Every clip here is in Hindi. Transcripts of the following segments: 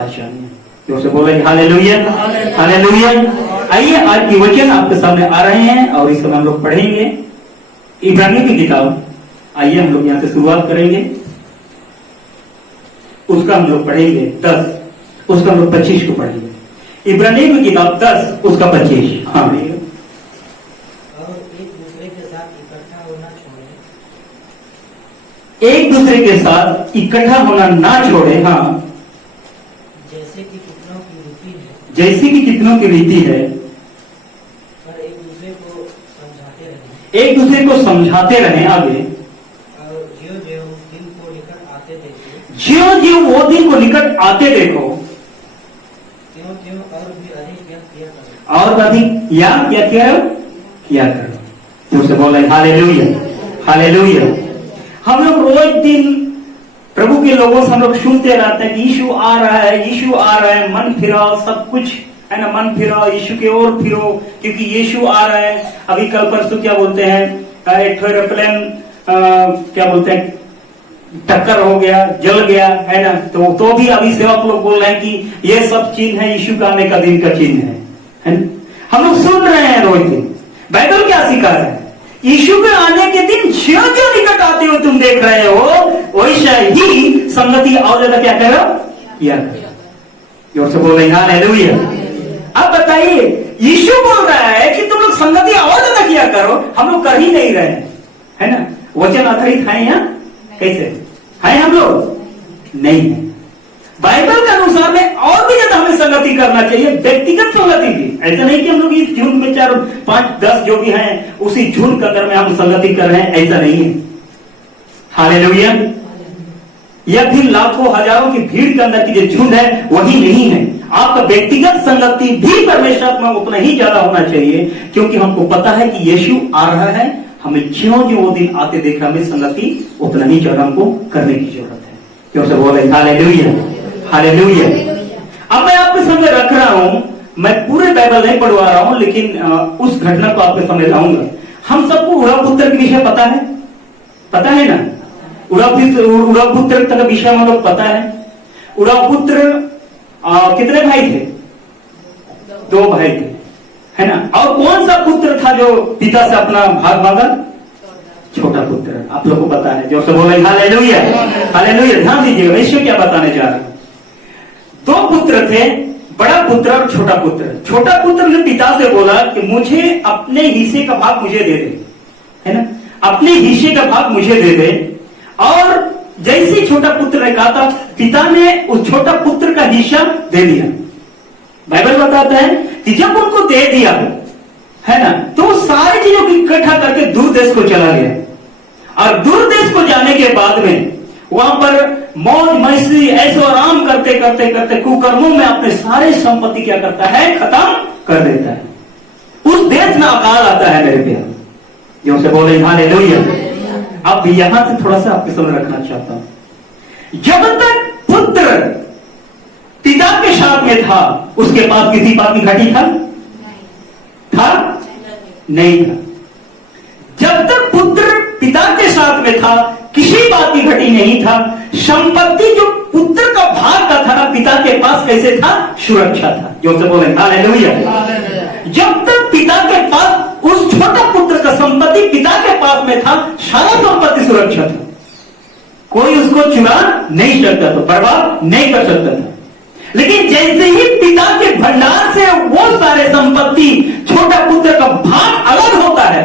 जोर से बोले हालेलुया हालेलुया। आइए आज की वचन आपके सामने आ रहे हैं और इस समय हम लोग पढ़ेंगे इब्रानियों की किताब। आइए हम लोग यहाँ से शुरुआत करेंगे। उसका हम लोग पढ़ेंगे 10, उसका हम लोग 25 को पढ़ेंगे। इब्रानियों की किताब 10 उसका 25। हाँ और एक दूसरे के साथ इकट्ठा होना छोड़े। एक दूसरे के साथ इकट्ठा होना ना छोड़े। हाँ, जैसे कि कितनों की रीति है, जैसे कि कितनों की रीति है, और एक दूसरे को समझाते रहे। एक दूसरे को समझाते रहे। आगे, और ज्यों ज्यों दिन को निकट आते देखे, ज्यों ज्यों वो दिन को निकट आते देखो, त्यों त्यों और भी अधिक यह किया करो। और अधिक या क्या किया करो। जो से बोला हालेलुया हालेलुया। हम लोग रोज दिन प्रभु के लोगों से हम लोग सुनते रहते हैं कि यीशु आ रहा है, यीशु आ रहा है, मन फिराओ, सब कुछ है ना, मन फिराओ, यीशु की ओर फिरो क्योंकि यीशु आ रहा है। अभी कल परसों क्या बोलते हैं, एक एरोप्लेन क्या बोलते हैं टक्कर हो गया, जल गया है ना, तो भी अभी सेवक लोग बोल रहे हैं कि ये सब चिन्ह है, यीशु का आने का दिन का चिन्ह है ना? हम लोग सुन रहे हैं रोज दिन। बाइबल क्या सिखा रहा है? यीशु के आने के दिन ज्यों ज्यों निकट आते हो तुम देख रहे हो, वैसा ही संगति और ज्यादा क्या करो किया करो। जोर से बोल रहे हैं हालेलुया। अब बताइए, यीशु बोल रहा है कि तुम लोग संगति और ज्यादा किया करो, हम लोग कर ही नहीं रहे हैं, है ना? वचन आधारित है यहाँ कैसे है? हम लोग नहीं है। बाइबल के अनुसार में और भी ज्यादा हमें संगति करना चाहिए, व्यक्तिगत संगति भी। ऐसा नहीं कि हम लोग इस झुंड में 4, 5, 10 जो भी हैं उसी झुंड के अंदर में हम संगति कर रहे हैं, ऐसा नहीं है। हालेलुया। या फिर लाखों हजारों की भीड़ के अंदर की जो झुंड है वही नहीं है। आपका व्यक्तिगत संगति भी परमेश्वर में उतना ही ज्यादा होना चाहिए, क्योंकि हमको पता है कि यीशु आ रहा है। हमें ज्यों ज्यों वो दिन आते देखा, हमें संगति उतना ही ज्यादा हमको करने की जरूरत है। क्यों से बोले हालेलुया हालेलुया। अब मैं आपके सामने रख रहा हूं, मैं पूरे बाइबल नहीं पढ़वा रहा हूं, लेकिन उस घटना को आपके सामने लाऊंगा। हम सबको उड़ा पुत्र के विषय पता है ना? उड़ा पुत्र का विषय हम लोग पता है। उड़ा पुत्र कितने भाई थे? 2 भाई थे, है ना? और कौन सा पुत्र था जो पिता से अपना भाग मांगा? छोटा पुत्र। आप लोग को पता है। जो से बोले हालेलुया हालेलुया। ध्यान दीजिएगा, मैं इसमें क्या बताने जा रहा हूं। 2 पुत्र थे, बड़ा पुत्र और छोटा पुत्र। छोटा पुत्र ने पिता से बोला कि मुझे अपने हिस्से का भाग मुझे दे दे, है ना? अपने हिस्से का भाग मुझे दे दे। और जैसे छोटा पुत्र ने कहा था, पिता ने उस छोटा पुत्र का हिस्सा दे दिया। बाइबल बताता है कि जब उनको दे दिया, है ना, तो सारी चीजों को इकट्ठा करके दूर देश को चला गया। और दूर देश को जाने के बाद में वहां पर मौज मस्ती ऐसो आराम करते करते करते कुकर्मों में अपने सारे संपत्ति क्या करता है? खत्म कर देता है। उस देश में अकाल आता है मेरे प्यार। जो से बोले हालेलुया। अब यहां से थोड़ा सा आपके सामने रखना चाहता हूं। जब तक पुत्र पिता के साथ में था, उसके पास किसी बात की घटी था नहीं था। जब तक पुत्र पिता के साथ में था, किसी बात की घटी नहीं था। संपत्ति जो पुत्र का भाग का था ना, पिता के पास कैसे था? सुरक्षा था। जो से बोले हालेलुया। जब तक पिता के पास उस छोटा पुत्र का संपत्ति पिता के पास में था, सारा संपत्ति सुरक्षा था। कोई उसको चुरा नहीं सकता था, बर्बाद नहीं कर सकता था। लेकिन जैसे ही पिता के भंडार से वो सारे संपत्ति छोटा पुत्र का भाग अलग होता है,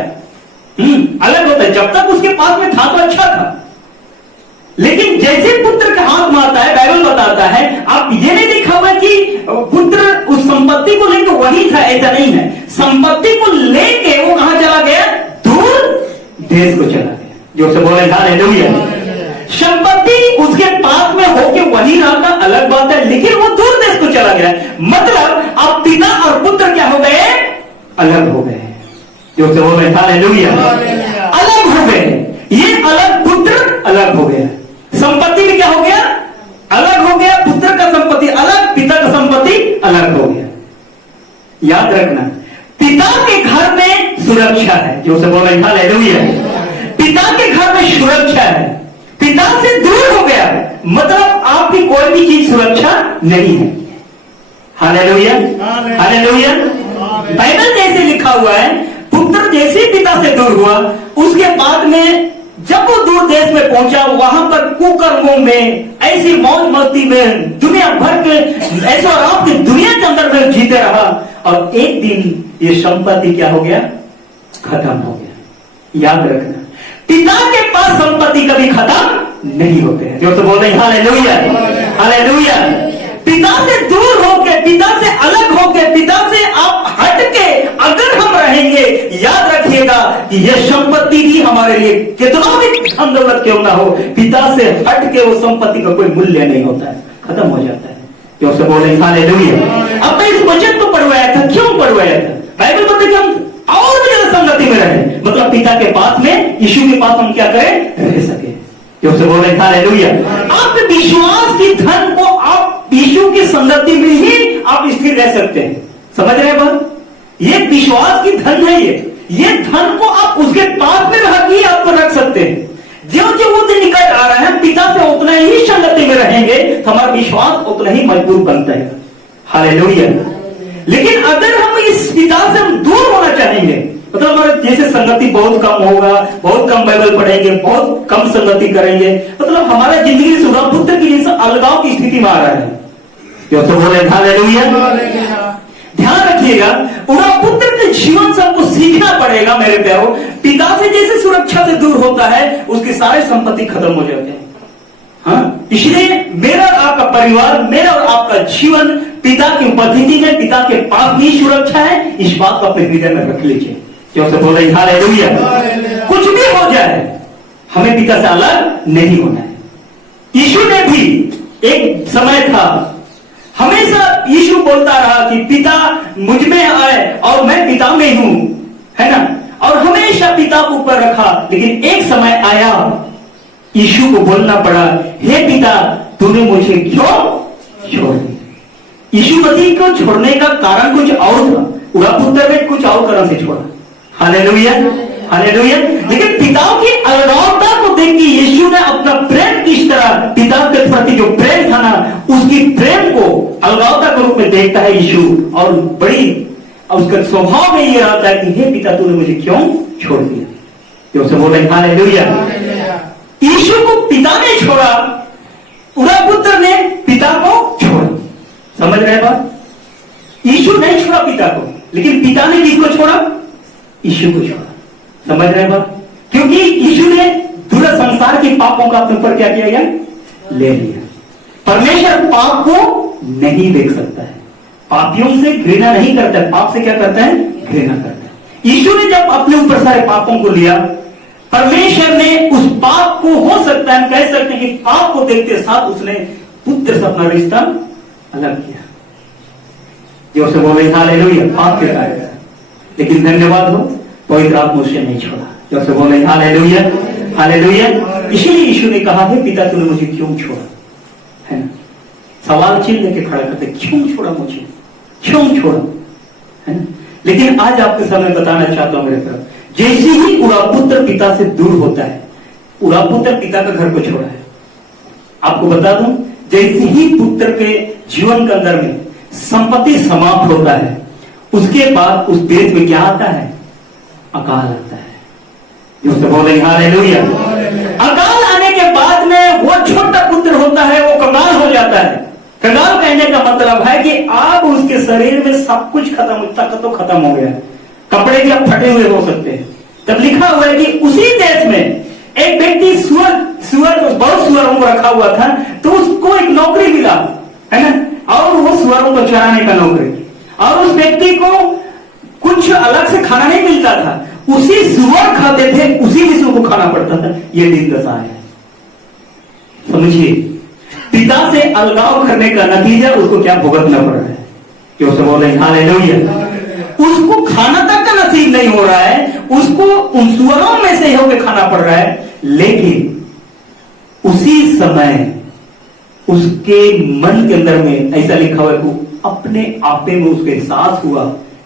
अलग होता है। जब तक उसके पास में था तो अच्छा था, लेकिन जैसे पुत्र के हाथ में आता है, बाइबल बताता है, आप ये नहीं देखा हुआ कि पुत्र उस संपत्ति को लेकर वही था, ऐसा नहीं है। संपत्ति को लेके वो कहां चला गया? दूर देश को चला गया। जो से बोले हालेलुया। संपत्ति उसके पास में होके वही रहा था, अलग बात है, लेकिन वो दूर देश को चला गया। मतलब अब पिता और पुत्र क्या हो गए? अलग हो गए। जो से बोले हालेलुया। अलग हो गए। ये अलग पुत्र अलग हो गया। संपत्ति में क्या हो गया? अलग हो गया। पुत्र का संपत्ति अलग, पिता का संपत्ति अलग हो गया। याद रखना, पिता के घर में सुरक्षा है। जो से बोले हालेलुया। पिता के घर में सुरक्षा है। पिता से दूर हो गया, मतलब आपकी की कोई भी चीज सुरक्षा नहीं है। Hallelujah, hallelujah. बाइबल जैसे लिखा हुआ है, पुत्र जैसे पिता से दूर हुआ, उसके बाद में जब वो दूर देश में पहुंचा, वहां पर कुकर्मों में, ऐसी मौज मस्ती में, दुनिया भर के ऐसा रात की दुनिया के अंदर में जीते रहा, और एक दिन ये संपत्ति क्या हो गया? खत्म हो गया। याद रखना, पिता के पास संपत्ति कभी खत्म नहीं होते हैं। जो तो बोल रहे हैं हालेलुया, हालेलुया। पिता से दूर होके, पिता से अलग होके, पिता से आप हट के अगर हम रहेंगे, याद रखिएगा कि यह संपत्ति भी हमारे लिए कितना भी धन दौलत क्यों ना हो, पिता से हट के वो संपत्ति का कोई मूल्य नहीं होता है, खत्म हो जाता है। जो से बोल रहे हैं हालेलुया। अब मैं इस वचन को पढ़वाया था, क्यों पढ़वाया था? बाइबल बताते कि हम और भी ज्यादा संगति में रहे, मतलब पिता के पास में, यीशु के पास हम क्या करें? रह सके। जो से बोल रहे हैं हालेलुया। आप विश्वास की धन को आप यीशु की संगति में ही आप स्थिर रह सकते हैं। समझ रहे हैं बात? ये विश्वास की धन है। ये धन को आप उसके पास में रह के आपको रख सकते हैं। जो जो वो दिन निकट आ रहा है, पिता से उतना ही संगति में रहेंगे तो हमारा विश्वास उतना ही मजबूत बनता है। हालेलुया। लेकिन अगर हम इस पिता से हम दूर होना चाहेंगे, मतलब हमारे जैसे संगति बहुत कम होगा, बहुत कम बाइबल पढ़ेंगे, बहुत कम संगति करेंगे, मतलब हमारा जिंदगी से पुत्र की जैसे अलगाव की स्थिति में आ रहा है। जो तो बोले हालेलुया। ध्यान रखिएगा, उड़ा पुत्र के जीवन से हमको सीखना पड़ेगा मेरे प्यारो। पिता से जैसे सुरक्षा से दूर होता है, उसकी सारी संपत्ति खत्म हो जाते हैं। हाँ, इसलिए मेरा और आपका परिवार, मेरा और आपका जीवन पिता की उपस्थिति में, पिता के पास ही सुरक्षा है। इस बात को अपने हृदय में रख लीजिए। जो से बोल रहे हालेलुया। कुछ भी हो जाए, हमें पिता से अलग नहीं होना है। यीशु ने भी एक समय था, हमेशा यीशु बोलता रहा कि पिता मुझ में आए और मैं पिता में हूं, है ना, और हमेशा पिता को ऊपर रखा। लेकिन एक समय आया, यीशु को बोलना पड़ा, हे पिता, तूने मुझे क्यों छोड़ दिया? यीशु मसीह को छोड़ने का कारण कुछ और था, उड़ा पुत्र ने कुछ और कारण से छोड़ा। Hallelujah, hallelujah. लेकिन पिताओं की अलगावता को देख के यीशु ने अपना प्रेम किस तरह, पिता के प्रति जो प्रेम था ना, उसकी प्रेम को अलगावता के रूप में देखता है यीशु, और बड़ी उसका स्वभाव में ये रहता है कि हे पिता, तूने मुझे क्यों छोड़ दिया? जो से बोल रहे हालेलुया। यीशु को पिता ने छोड़ा, उड़ा पुत्र ने पिता को छोड़ा। समझ रहे बात? यीशु नहीं छोड़ा पिता को, लेकिन पिता ने किसको छोड़ा? यीशु को छोड़ा। समझ रहे बात? क्योंकि यीशु ने पूरा संसार के पापों का अपने ऊपर क्या किया गया? ले लिया। परमेश्वर पाप को नहीं देख सकता है, पापियों से घृणा नहीं करता है। पाप से क्या करता है? घृणा करता है। यीशु ने जब अपने ऊपर सारे पापों को लिया, परमेश्वर ने उस पाप को, हो सकता है कह सकते हैं कि पाप को देखते साथ उसने पुत्र से अपना रिश्ता अलग किया। जो से बोले हालेलुया, पाप के कारण। लेकिन धन्यवाद हो, पवित्र आत्मा मुझसे नहीं छोड़ा। जो से बोले हालेलुया, हालेलुया। इसीलिए यीशु ने कहा, हे पिता, तूने मुझे क्यों छोड़ा? है ना, सवाल चिन्ह लेके खड़ा करते, क्यों छोड़ा मुझे, क्यों छोड़ा? है ना। लेकिन आज आपके सामने बताना चाहता हूं मेरे तरफ, जैसे ही उड़ा पुत्र पिता से दूर होता है, उड़ा पुत्र पिता का घर को छोड़ा है। आपको बता दूं, जैसे ही पुत्र के जीवन के अंदर में संपत्ति समाप्त होता है, उसके बाद उस देश में क्या आता है? अकाल आता है। जो से बोले हालेलुया। अकाल आने के बाद में वो छोटा पुत्र होता है, वो कंगाल हो जाता है। कंगाल कहने का मतलब है कि अब उसके शरीर में सब कुछ खत्म, ताकत तो खत्म हो गया, कपड़े भी अब फटे हुए हो सकते हैं। तब लिखा हुआ है कि उसी देश में एक व्यक्ति सुअर बहुत सुअरों को रखा हुआ था, तो उसको एक नौकरी मिला, है ना, और वो सुअरों को चराने का नौकरी। और उस व्यक्ति को कुछ अलग से खाना नहीं मिलता था, उसी सुअर खाते थे, उसी विषय को खाना पड़ता था। ये दिन दशा है। समझिए, पिता से अलगाव करने का नतीजा उसको क्या भुगतना पड़ रहा है? क्यों से बोल रहे हालेलुया। उसको खाना तक का नसीब नहीं हो रहा है, उसको उन सुअरों में से होकर खाना पड़ रहा है। लेकिन उसी समय उसके मन के अंदर में ऐसा लिखा हुआ है कि अपने आपे में उसको एहसास हुआ,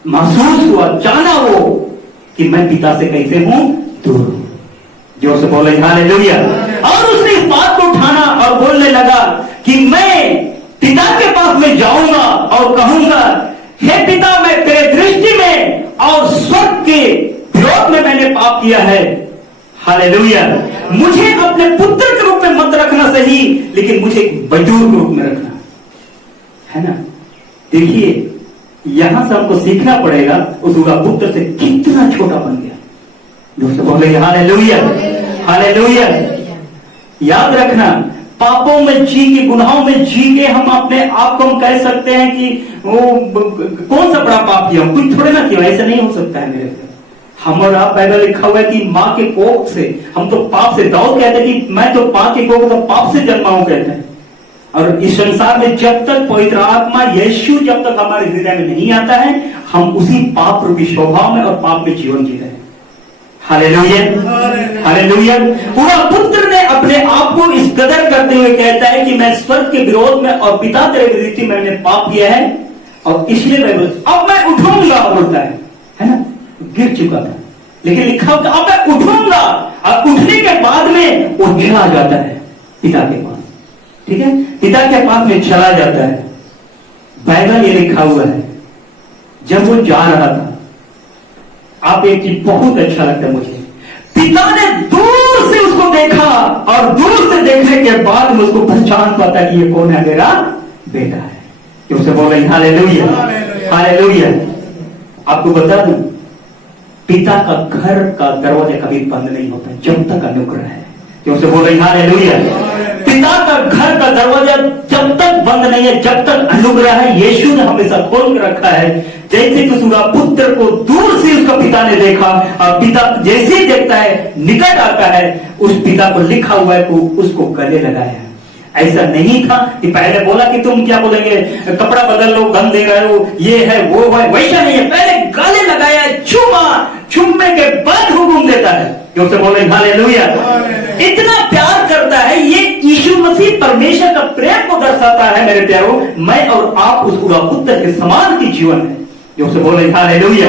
महसूस हुआ, जाना वो कि मैं पिता से कैसे हूं? दूर हूं। जोर से बोले हालेलुया। और उसने इस बात को उठाना और बोलने लगा कि मैं पिता के पास में जाऊंगा और कहूंगा, हे पिता, मैं तेरे दृष्टि में और स्वर्ग के विरोध में मैंने पाप किया है। हालेलुया। मुझे अपने पुत्र के रूप में मत रखना सही, लेकिन मुझे मजदूर के रूप में रखना, है ना। देखिए, यहां से हमको सीखना पड़ेगा उसका पुत्र से कितना छोटा बन गया। दोस्तों बोलेंगे हालेलुया, हालेलुया। याद रखना, पापों में जी के, गुनाहों में जी के हम अपने आप को हम कह सकते हैं कि वो कौन सा बड़ा पाप किया, कुछ थोड़े ना किया, ऐसा नहीं हो सकता है मेरे से। हमारा बाइबल लिखा हुआ है कि मां के कोख से हम तो पाप से, दाऊद कहते हैं कि मैं तो मां के कोख तो पाप से जन्मा हूं, कहते हैं। और इस संसार में जब तक पवित्र आत्मा यीशु जब तक हमारे हृदय में नहीं आता है, हम उसी पाप रूपी स्वभाव में और पाप में जीवन जी रहे हैं। Hallelujah, hallelujah. पूरा पुत्र ने अपने आप को इस कदर करते हुए कहता है कि मैं स्वर्ग के विरोध में और पिता तेरे विरुद्ध मैंने पाप किया है, और इसलिए अब मैं उठूंगा, बोलता है ना। गिर चुका था, लेकिन लिखा होगा अब मैं उठूंगा, और उठने के बाद में वो चला जाता है पिता के पास। ठीक है, पिता के पास में चला जाता है। बाइबल ये लिखा हुआ है, जब वो जा रहा था, आप एक चीज बहुत अच्छा लगता है मुझे, पिता ने दूर से उसको देखा, और दूर से देखने के बाद में उसको पहचान पाता कि ये कौन है, मेरा बेटा है। कि उसे बोले हालेलुया, हालेलुया। आपको बता दूं, पिता का घर का दरवाजा कभी बंद नहीं होता जब तक अनुग्रह है। कि उसे बोले हालेलुया। पिता का घर का दरवाजा जब तक बंद नहीं है, जब तक अनुग्रह है। यीशु ने हमेशा खोल के रखा है। जैसे कि उसका पुत्र को दूर से उसका पिता ने देखा, और पिता जैसे ही देखता है, निकट आता है, उस पिता को लिखा हुआ है कि उसको गले लगाया। ऐसा नहीं था कि पहले बोला कि तुम क्या बोलेंगे, कपड़ा बदल लो, गन दे रहे हो, ये है वो है, वैसा नहीं है। पहले गले लगाया, चूमा, चूमने के बाद हुक्म देता है। जो से बोले हालेलुया। इतना प्यार करता है। ये यीशु मसीह परमेश्वर का प्रेम को दर्शाता है मेरे प्यारों। मैं और आप उस पूरा पुत्र के समान की जीवन है। जो से बोले हालेलुया।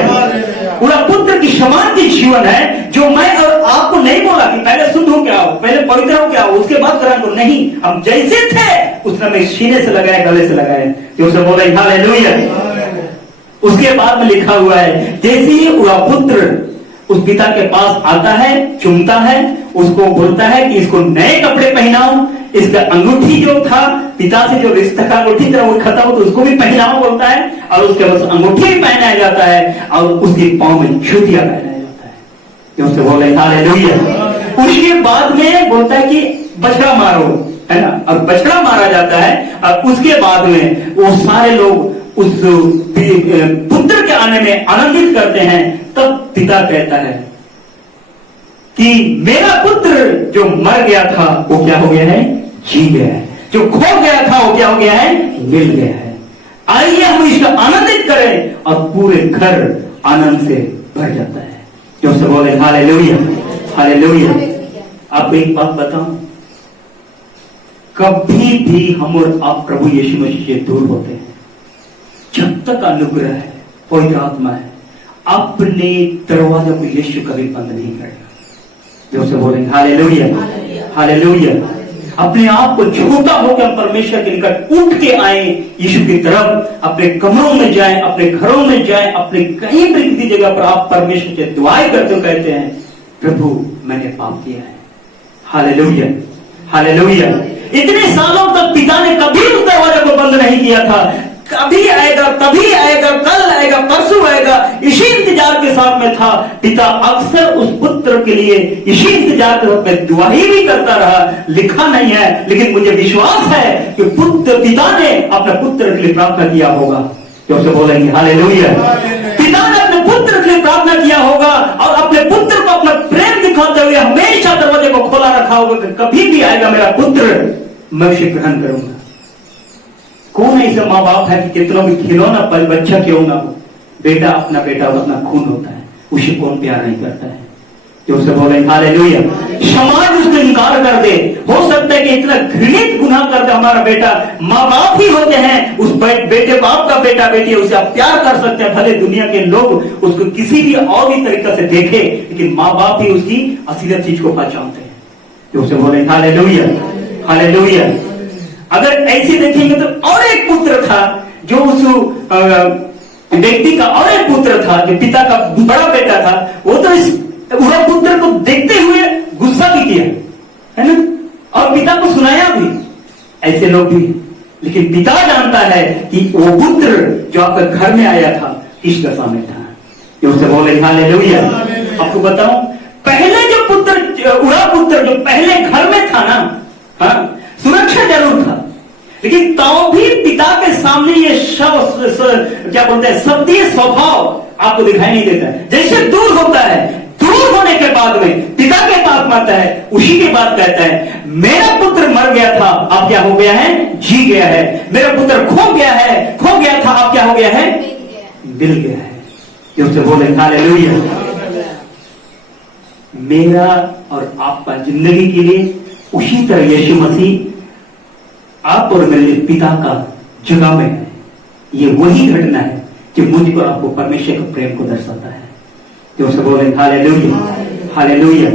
पूरा पुत्र की समान की जीवन है, जो मैं और आपको नहीं बोला कि पहले शुद्ध हो क्या हो, पहले पवित्र हो क्या हो, उसके बाद ग्रहण करो। नहीं, हम जैसे थे उसने हमें सीने से लगाया, गले से लगाया। जो से बोले हालेलुया। उसके बाद में लिखा हुआ है, जैसे ही पूरा पुत्र उस पिता के पास आता है, चूमता है, उसको बोलता है कि इसको नए कपड़े पहनाओ, इसका अंगूठी जो था, पिता से जो रिश्ता का अंगूठी था वो खत्म हो, तो उसको भी पहनाओ बोलता है। और उसके बाद अंगूठी भी पहनाया जाता है, और उसके पांव में जूतियां पहनाया जाता है। जो उससे बोले हालेलुया। उसके बाद में बोलता है कि बछड़ा मारो, है ना, और बछड़ा मारा जाता है। और उसके बाद में वो सारे लोग उस पुत्र के आने में आनंदित करते हैं। तब पिता कहता है कि मेरा पुत्र जो मर गया था वो क्या हो गया है, जी गया है। जो खो गया था वो क्या हो गया है, मिल गया है। आइए हम इसका आनंदित करें, और पूरे घर आनंद से भर जाता है। जो से बोले हालेलुया, हालेलुया। आपको एक बात बताऊं, कभी भी हम और आप प्रभु यीशु मसीह से दूर होते हैं, जब तक अनुग्रह है, पवित्र आत्मा है, अपने दरवाजा को यीशु कभी बंद नहीं करेगा। जो से बोलेंगे हालेलुया, हालेलुया। अपने आप को छोटा होकर परमेश्वर के निकट उठ के आए, यीशु की तरफ, अपने कमरों में जाएं, अपने घरों में जाएं, अपने कहीं भी किसी जगह पर आप परमेश्वर से दुआएं करते हो, कहते हैं प्रभु मैंने पाप किया है। Hallelujah, hallelujah. इतने सालों तक पिता ने कभी उस दरवाजे को बंद नहीं किया था। कभी आएगा, तभी आएगा, कल आएगा, परसों आएगा, इसी इंतजार के साथ में था। पिता अक्सर उस पुत्र के लिए इसी इंतजार के साथ में दुआई भी करता रहा। लिखा नहीं है, लेकिन मुझे विश्वास है कि पिता ने अपने पुत्र के लिए प्रार्थना किया होगा। जो से बोलेंगे हालेलुया। पिता ने अपने पुत्र के लिए प्रार्थना किया होगा, और अपने पुत्र को अपना प्रेम दिखाते हुए हमेशा दरवाजे को खोला रखा होगा कि कभी भी आएगा मेरा पुत्र, मैं उसे ग्रहण करूंगा। कौन ऐसा माँ बाप है कि कितना भी खिलौना बच्चा क्यों ना हो, बेटा अपना खून होता है, उसे कौन प्यार नहीं करता है। जो उसे बोले हालेलुया। समाज उसको इनकार कर दे, हो सकता है कि इतना घृणित गुनाह कर दे हमारा बेटा, माँ बाप ही होते हैं उस बेटे बाप का बेटा बेटी, उसे आप प्यार कर सकते हैं। भले दुनिया के लोग उसको किसी भी और भी तरीके से देखे, लेकिन माँ बाप ही उसकी असलियत चीज को पहचानते हैं। जो उसे बोले हालेलुया, हालेलुया। अगर ऐसे देखेंगे तो और एक पुत्र था जो उस व्यक्ति का और एक पुत्र था जो पिता का बड़ा बेटा था, वो तो इस उड़ा पुत्र को देखते हुए गुस्सा भी किया, है ना, और पिता को सुनाया भी। ऐसे लोग भी, लेकिन पिता जानता है कि वो पुत्र जो आपके घर में आया था किस दशा में था। जो से बोले हालेलुया। आपको बताऊं, पहले जो पुत्र उड़ा पुत्र जो पहले घर में था ना, हाँ, सुरक्षा जरूर था, लेकिन तो भी पिता के सामने ये क्या बोलते हैं, शब्दीय स्वभाव आपको दिखाई नहीं देता है। जैसे दूर होता है, दूर होने के बाद में पिता के पास आता है, उसी के बाद कहता है मेरा पुत्र मर गया था, अब क्या हो गया है, जी गया है। मेरा पुत्र खो गया था, अब क्या हो गया है, मिल गया है। जो से बोले हालेलुया। मेरा और आपका जिंदगी के लिए उसी तरह यीशु मसीह आप और मेरे पिता का जगह में है। ये वही घटना है जो मुझ पर आपको परमेश्वर के प्रेम को दर्शाता है। जो से बोले हालेलुया, हालेलुया।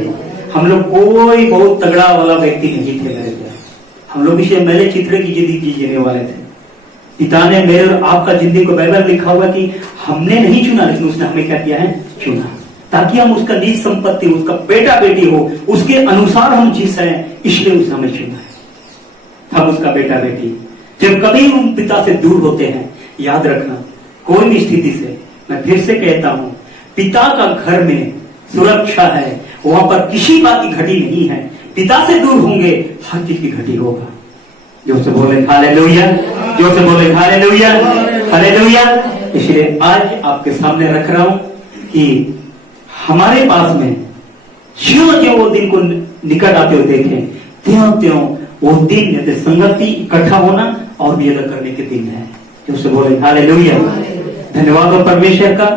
हम लोग कोई बहुत तगड़ा वाला व्यक्ति नहीं थे मेरे प्यार, हम लोग इसे मेले चित्रे की जिंदगी जीने वाले थे। पिता ने मेरे और आपका जिंदगी को बाइबल लिखा हुआ कि हमने नहीं चुना, लेकिन उसने हमें क्या किया है, चुना, ताकि हम उसका निज संपत्ति, उसका बेटा बेटी हो, उसके अनुसार हम जी सकें, इसलिए उसने हमें चुना है। हम उसका बेटा बेटी। जब कभी हम पिता से दूर होते हैं, याद रखना, कोई भी स्थिति से, मैं फिर से कहता हूं, पिता का घर में सुरक्षा है, वहां पर किसी बात की घटी नहीं है। पिता से दूर होंगे, हर चीज की घटी होगा। जो से बोले हालेलुया, जो से बोले हालेलुया, हालेलुया। इसलिए आज आपके सामने रख रहा हूं कि हमारे पास में ज्यों ज्यों वो दिन को निकट आते हुए देखें, त्यों त्यों वो दिन जैसे संगति इकट्ठा होना और भी अलग करने के दिन है। जो से बोले हालेलुया। धन्यवाद हो परमेश्वर का।